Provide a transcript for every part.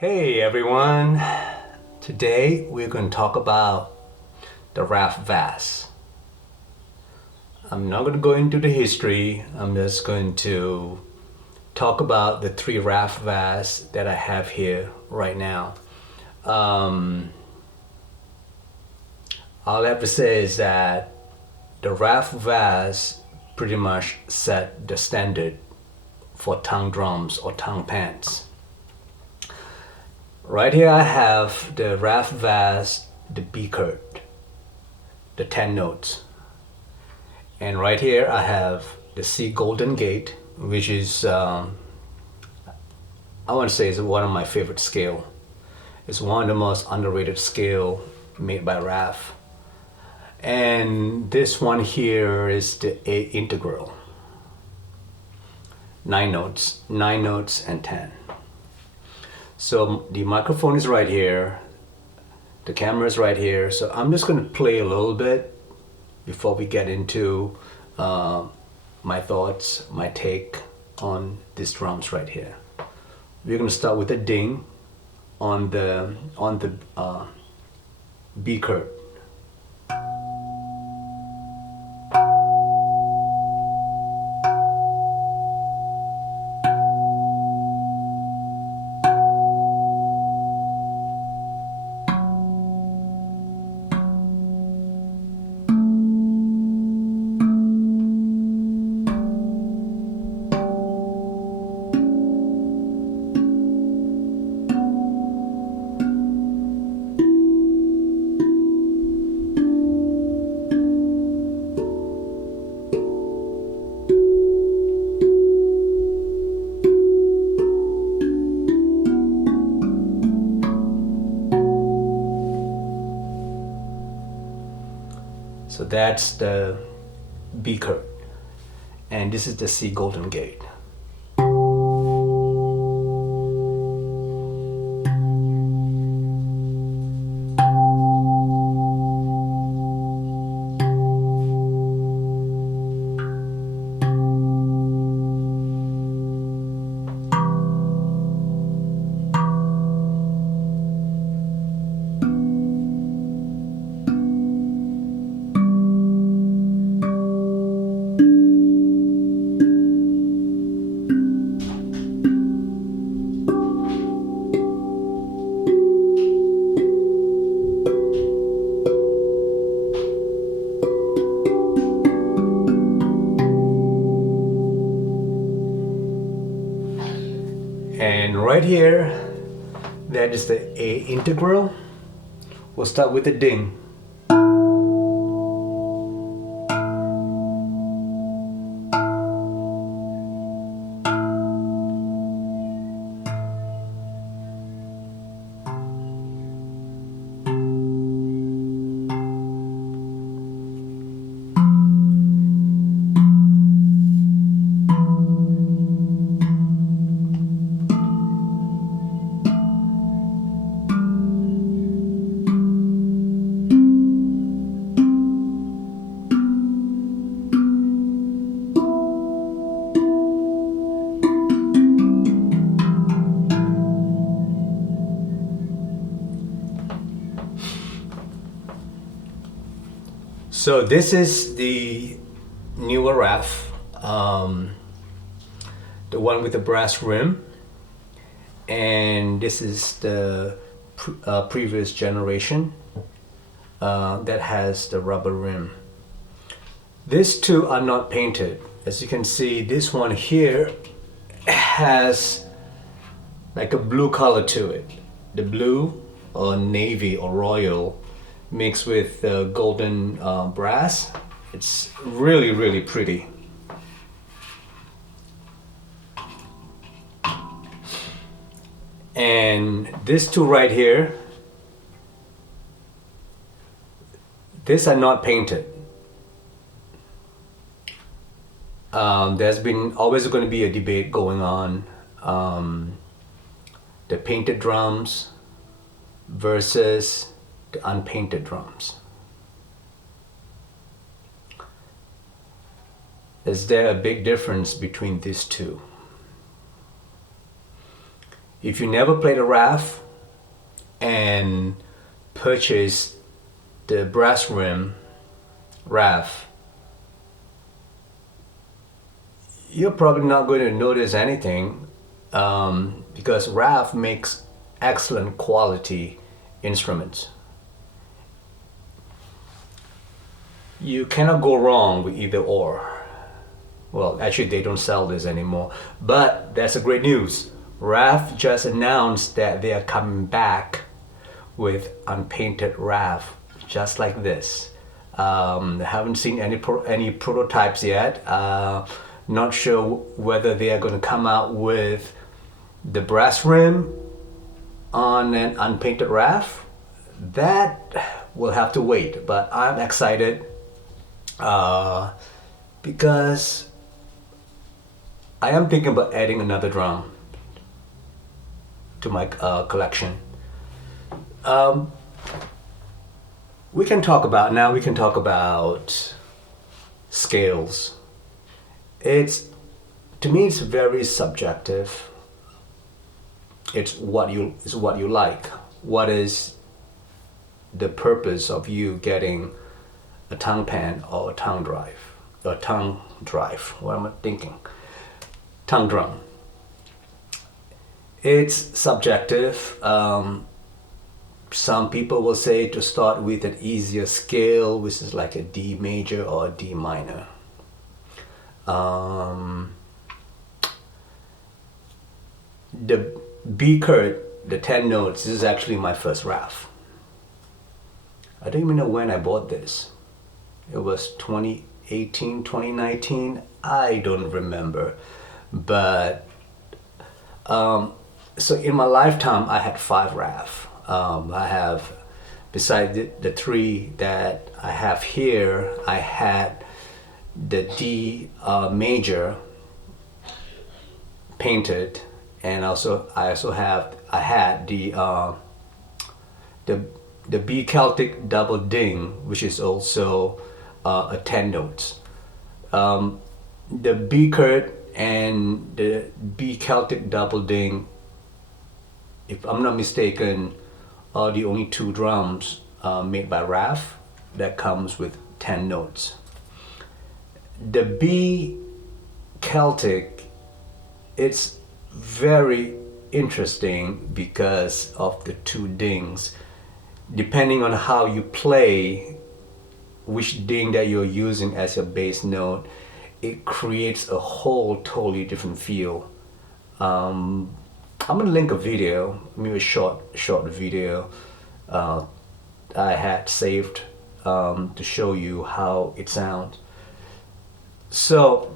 Hey everyone! Today we're going to talk about the Rav Vast. I'm not going to go into the history, I'm just going to talk about the three Rav Vasts that I have here right now. All I have to say is that the Rav Vast pretty much set the standard for tongue drums or tongue pans. Right here I have the Rav Vast, the Kurd, the 10 notes. And right here I have the C Golden Gate, which is, I want to say is one of my favorite scale. It's one of the most underrated scale made by Rav. And this one here is the A integral. 9 notes and 10. So the microphone is right here, the camera is right here, so I'm just going to play a little bit before we get into my thoughts, my take on these drums right here. We're going to start with a ding on the B Kurd. So that's the B Kurd, and this is the C Golden Gate. And right here, that is the A integral. We'll start with the ding. So this is the newer Rav, the one with the brass rim, and this is the previous generation that has the rubber rim. These two are not painted. As you can see, this one here has like a blue color to it. The blue or navy or royal mixed with golden brass. It's really, really pretty. And these two right here, these are not painted. There's been always going to be a debate going on, the painted drums versus the unpainted drums. Is there a big difference between these two? If you never played a Rav and purchase the brass rim Rav, you're probably not going to notice anything, because Rav makes excellent quality instruments. You cannot go wrong with either or. Well, actually, they don't sell this anymore. But that's a great news. Rav just announced that they are coming back with unpainted Rav, just like this. Haven't seen any prototypes yet. Not sure whether they are going to come out with the brass rim on an unpainted Rav. That will have to wait. But I'm excited because I am thinking about adding another drum to my collection. We can talk about scales. To me, it's very subjective. It's what you like. What is the purpose of you getting a tongue pan or a tongue drive? What am I thinking? Tongue drum. It's subjective. Some people will say to start with an easier scale, which is like a D major or a D minor. The B Kurd, the 10 notes, this is actually my first Rav. I don't even know when I bought this. It was 2018, 2019. I don't remember. But so in my lifetime, I had 5 Rav. I have, besides the 3 that I have here, I had the D major painted, and I had the B Celtic double ding, which is also a 10 notes. The B Kurd and the B Celtic double ding, if I'm not mistaken, are the only 2 drums made by Rav that comes with 10 notes. The B Celtic, it's very interesting because of the 2 dings. Depending on how you play, which ding that you're using as your bass note, it creates a whole totally different feel. I'm gonna link a video, maybe a short video I had saved to show you how it sounds. So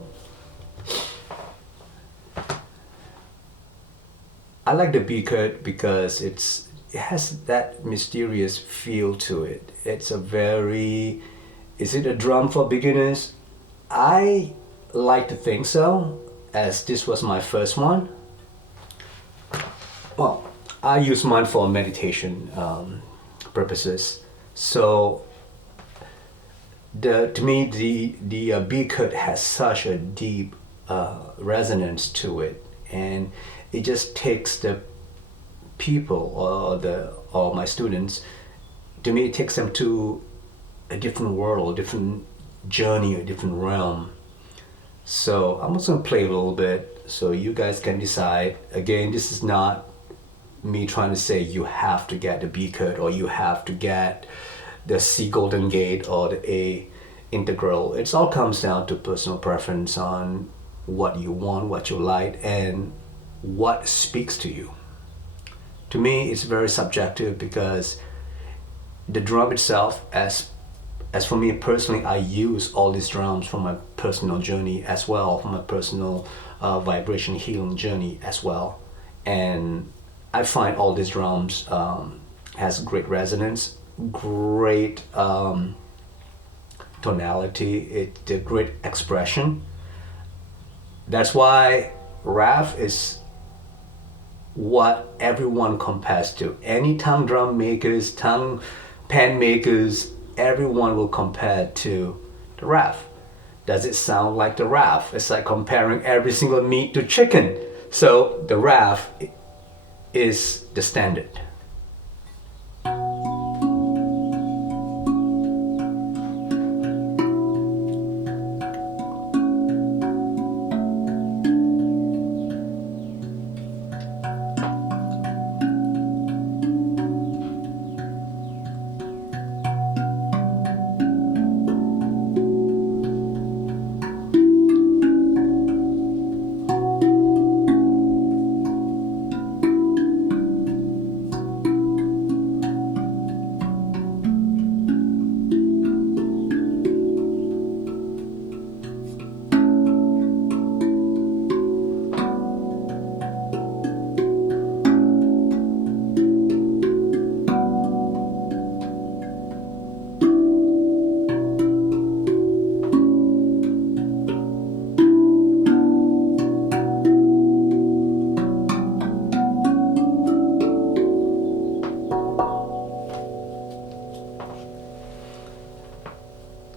I like the B Kurd because it has that mysterious feel to it. Is it a drum for beginners? I like to think so, as this was my first one. Well, I use mine for meditation purposes. So to me, the B Kurd has such a deep resonance to it, and it just takes the people or my students. To me, it takes them to a different world, a different journey, a different realm. So I'm just gonna play a little bit, so you guys can decide. Again, this is not me trying to say you have to get the B Kurd or you have to get the C Golden Gate or the A Integral. It all comes down to personal preference on what you want, what you like, and what speaks to you. To me, it's very subjective because the drum itself, as for me personally, I use all these drums for my personal journey as well, for my personal vibration healing journey as well. And I find all these drums has great resonance, great tonality, a great expression. That's why Rav is what everyone compares to. Any tongue drum makers, tongue pan makers, everyone will compare to the Rav. Does it sound like the Rav? It's like comparing every single meat to chicken. So the Rav is the standard.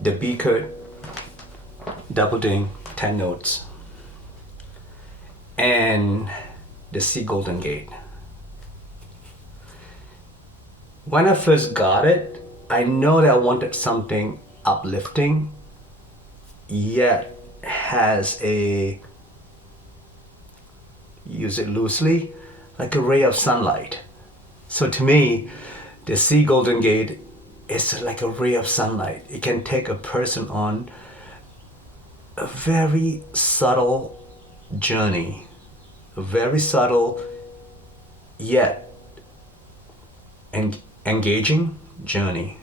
The B Kurd, double ding, 10 notes, and the C Golden Gate. When I first got it, I know that I wanted something uplifting, yet has a, use it loosely, like a ray of sunlight. So to me, the C Golden Gate is like a ray of sunlight. It can take a person on a very subtle journey, a very subtle yet engaging journey.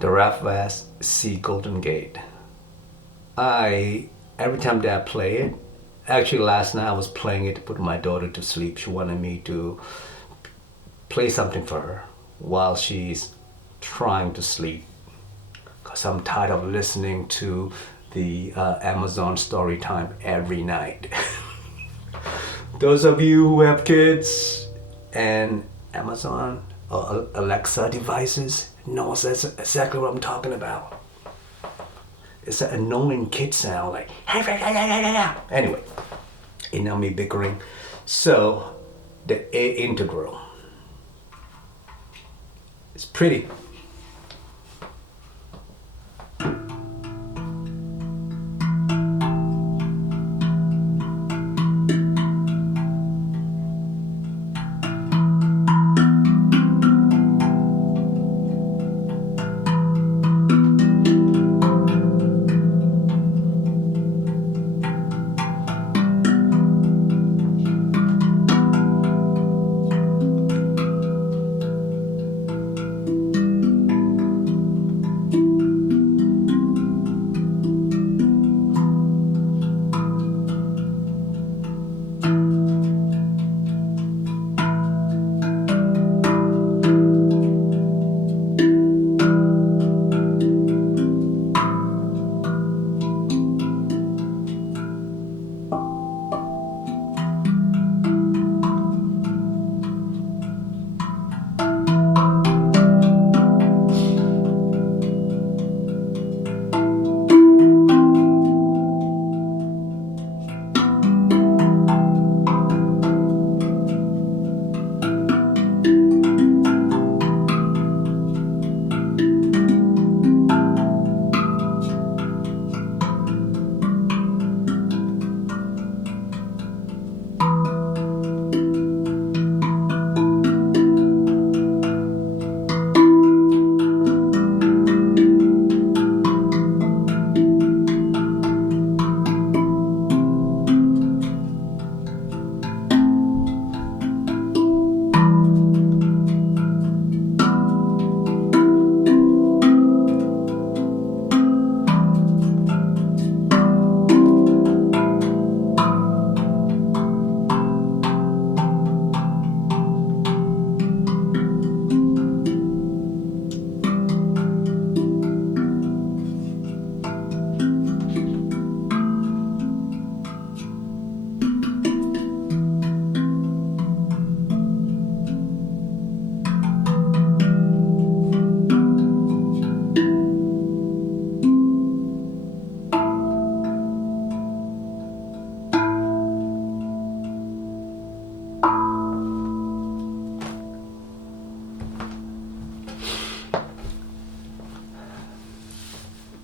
The Rav Vast C Golden Gate. Every time that I play it, actually last night I was playing it to put my daughter to sleep. She wanted me to play something for her while she's trying to sleep, because I'm tired of listening to the Amazon story time every night. Those of you who have kids and Amazon, Alexa devices knows that's exactly what I'm talking about. It's an annoying kid sound, like, anyway, enough me bickering. So, the A integral. It's pretty.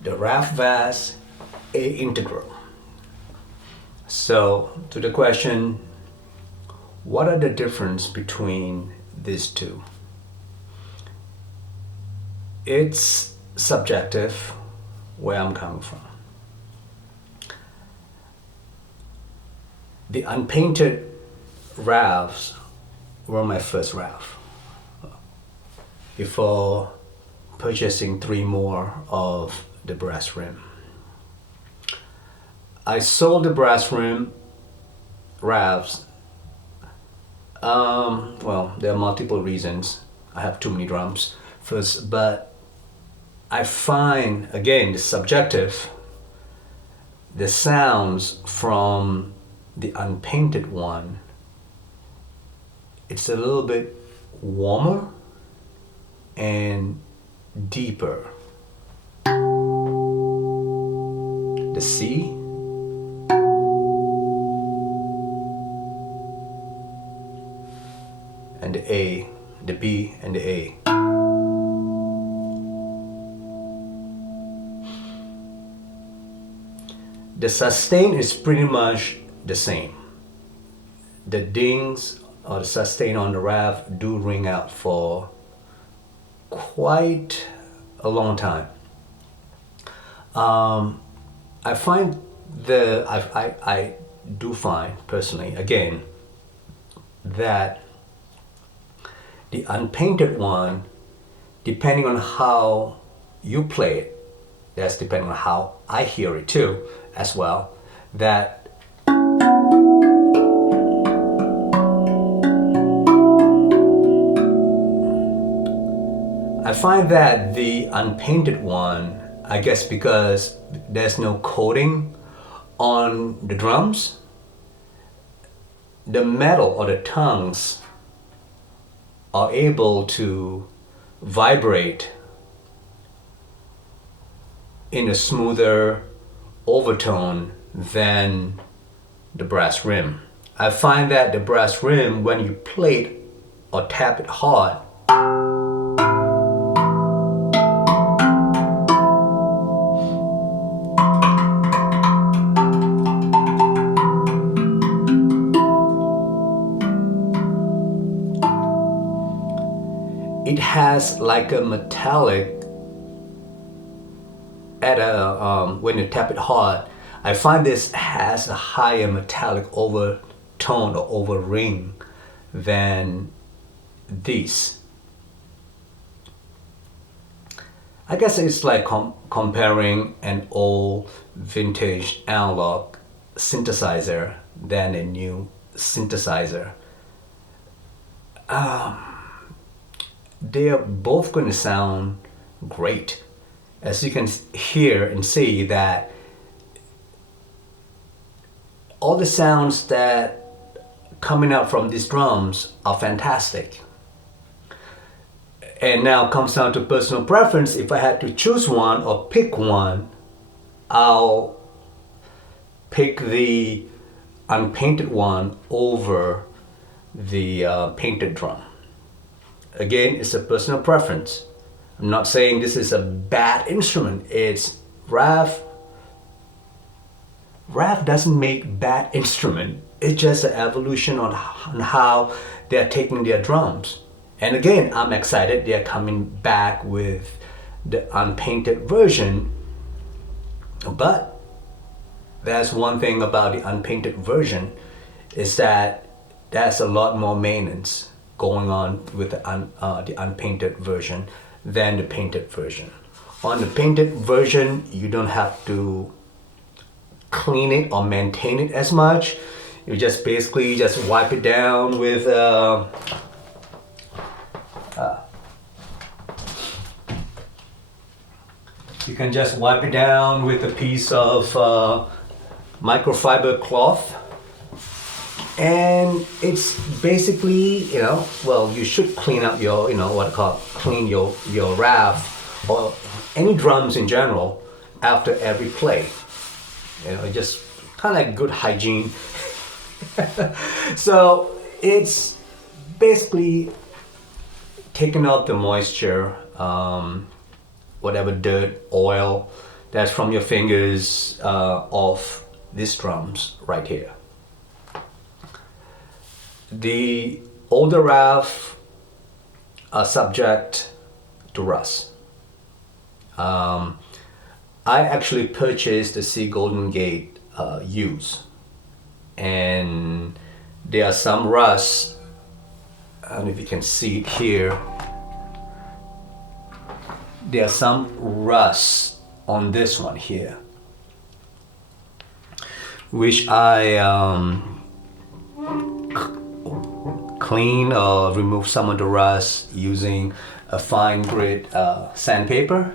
The Rav Vast A integral. So, to the question, what are the difference between these two? It's subjective where I'm coming from. The unpainted Ravs were my first Rav before purchasing 3 more of the brass rim. I sold the brass rim Ravs. Well, there are multiple reasons. I have too many drums first, but I find, again, the subjective, the sounds from the unpainted one, it's a little bit warmer and deeper. The C and the A, the B and the A. The sustain is pretty much the same. The dings or the sustain on the Rav do ring out for quite a long time. I find I do find personally, again, that the unpainted one, depending on how you play it, that's depending on how I hear it too, as well, that I find that the unpainted one, I guess because there's no coating on the drums, the metal or the tongues are able to vibrate in a smoother overtone than the brass rim. I find that the brass rim, when you play it or tap it hard, it has like a metallic when you tap it hard. I find this has a higher metallic overtone or over ring than these. I guess it's like comparing an old vintage analog synthesizer than a new synthesizer. They are both going to sound great. As you can hear and see that all the sounds that coming out from these drums are fantastic. And now comes down to personal preference. If I had to choose one or pick one, I'll pick the unpainted one over the painted drum. Again, it's a personal preference. I'm not saying this is a bad instrument. It's Rav doesn't make bad instrument. It's just an evolution on how they're taking their drums. And again, I'm excited they're coming back with the unpainted version. But that's one thing about the unpainted version, is that there's a lot more maintenance going on with the unpainted version than the painted version. On the painted version, you don't have to clean it or maintain it as much. You just basically just wipe it down with you can just wipe it down with a piece of microfiber cloth, and it's basically, well, you should clean up your, clean your Rav or any drums in general after every play. Just kind of like good hygiene. So it's basically taking out the moisture, whatever dirt, oil that's from your fingers off these drums right here. The older Rav are subject to rust. I actually purchased the C Golden Gate used, and there are some rust. I don't know if you can see it here. There are some rust on this one here, which I clean or remove some of the rust using a fine grit sandpaper,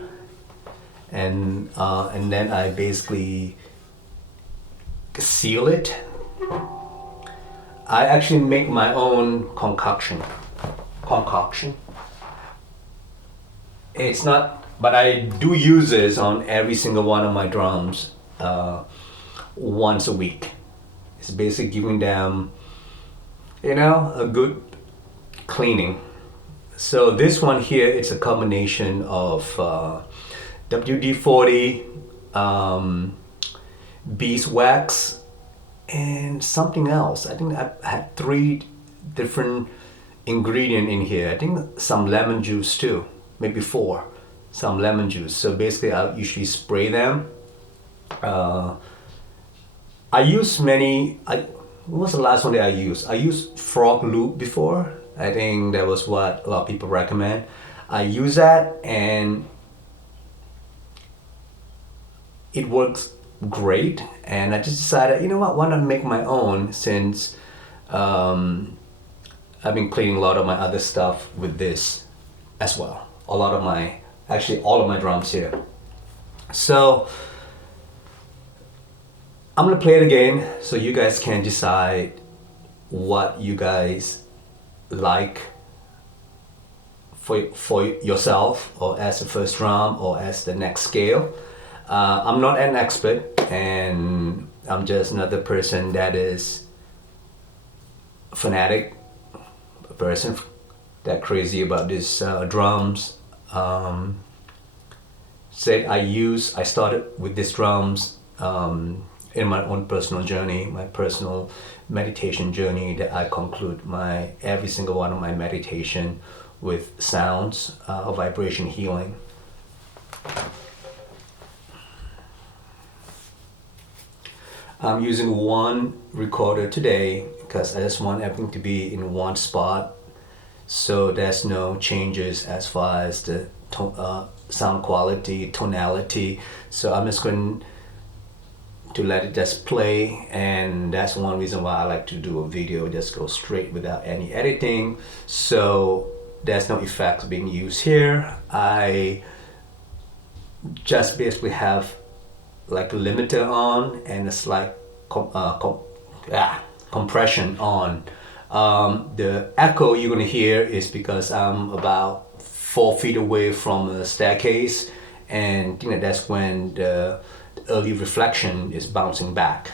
and then I basically seal it. I actually make my own concoction. It's not, but I do use this on every single one of my drums once a week. It's basically giving them, a good cleaning. So this one here, it's a combination of WD-40, beeswax, and something else. I think I had 3 different ingredients in here. I think some lemon juice too, maybe 4, some lemon juice. So basically I usually spray them. I use what was the last one that I used? I used frog lube before. I think that was what a lot of people recommend. I use that and it works great, and I just decided, why not make my own, since I've been cleaning a lot of my other stuff with this as well. All of my drums here. So I'm gonna play it again so you guys can decide what you guys like for yourself, or as the first drum, or as the next scale. I'm not an expert, and I'm just another person that is a fanatic, a person that crazy about these drums. I started with these drums in my own personal journey, my personal meditation journey, that I conclude every single one of my meditation with sounds of vibration healing. I'm using one recorder today because I just want everything to be in one spot, so there's no changes as far as the sound quality, tonality. So I'm just going to let it just play, and that's one reason why I like to do a video, just go straight without any editing, so there's no effects being used here. I just basically have like a limiter on and a slight compression on. The echo you're gonna hear is because I'm about 4 feet away from a staircase, and that's when the early reflection is bouncing back.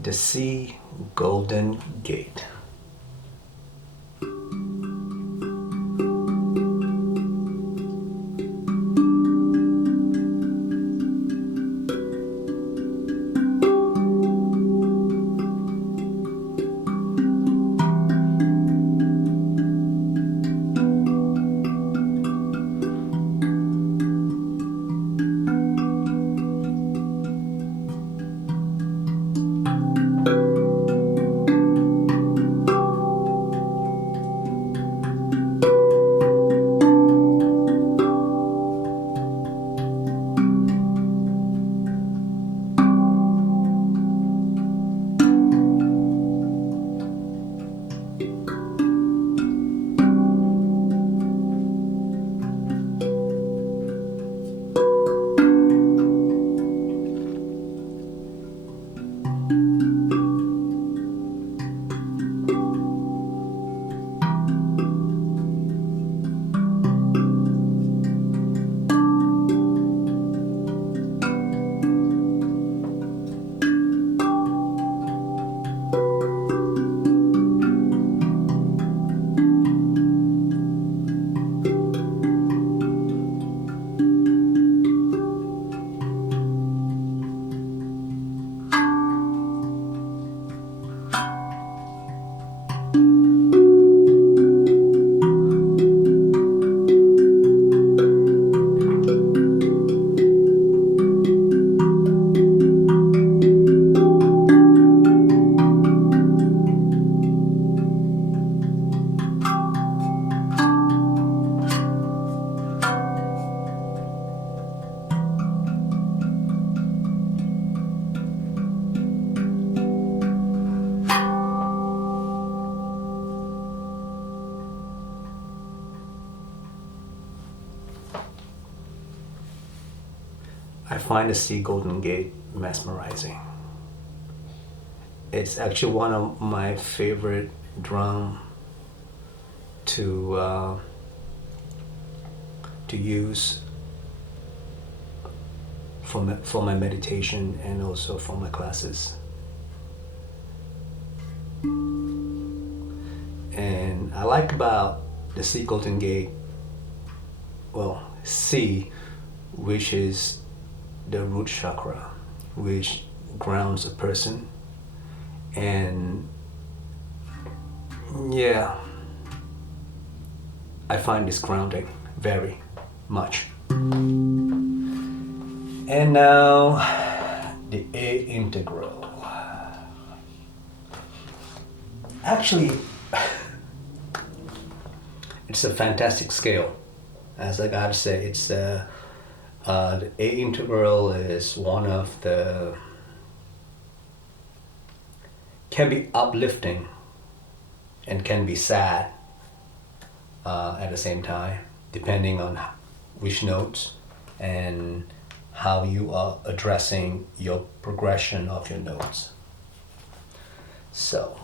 The C Golden Gate. I find the C Golden Gate mesmerizing. It's actually one of my favorite drum to use for my meditation and also for my classes. And I like about the C Golden Gate, well, C, which is the root chakra, which grounds a person. And yeah, I find this grounding very much. And now the A integral. Actually, it's a fantastic scale. As I gotta say, it's the A integral is one of the, can be uplifting and can be sad at the same time, depending on which notes and how you are addressing your progression of your notes. So,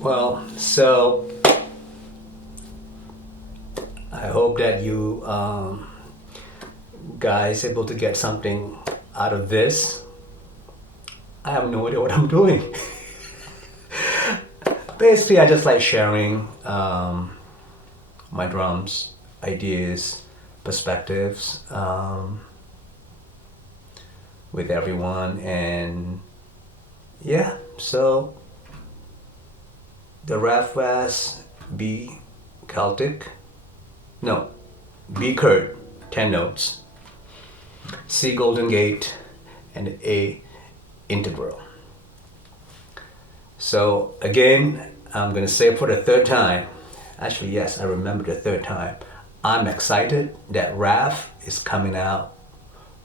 well, so I hope that you guys able to get something out of this. I have no idea what I'm doing. Basically, I just like sharing my drums, ideas, perspectives with everyone. And yeah, so the Rav Vast B Celtic, no, B Kurd, 10 notes, C Golden Gate, and A integral. So again, I'm gonna say for the third time, actually yes, I remember the third time, I'm excited that Rav is coming out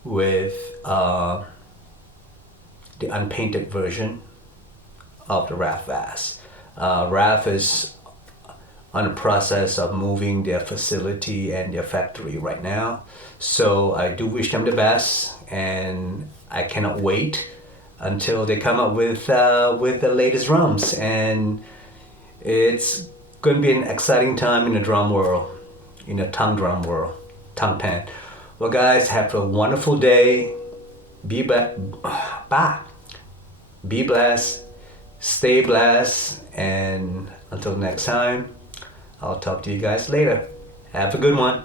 with the unpainted version of the Rav Vast. Rav is on the process of moving their facility and their factory right now. So I do wish them the best, and I cannot wait until they come up with the latest drums. And it's going to be an exciting time in the drum world. in the tongue drum world, tongue pen. Well, guys, have a wonderful day. Be blessed, stay blessed, and until next time, I'll talk to you guys later. Have a good one.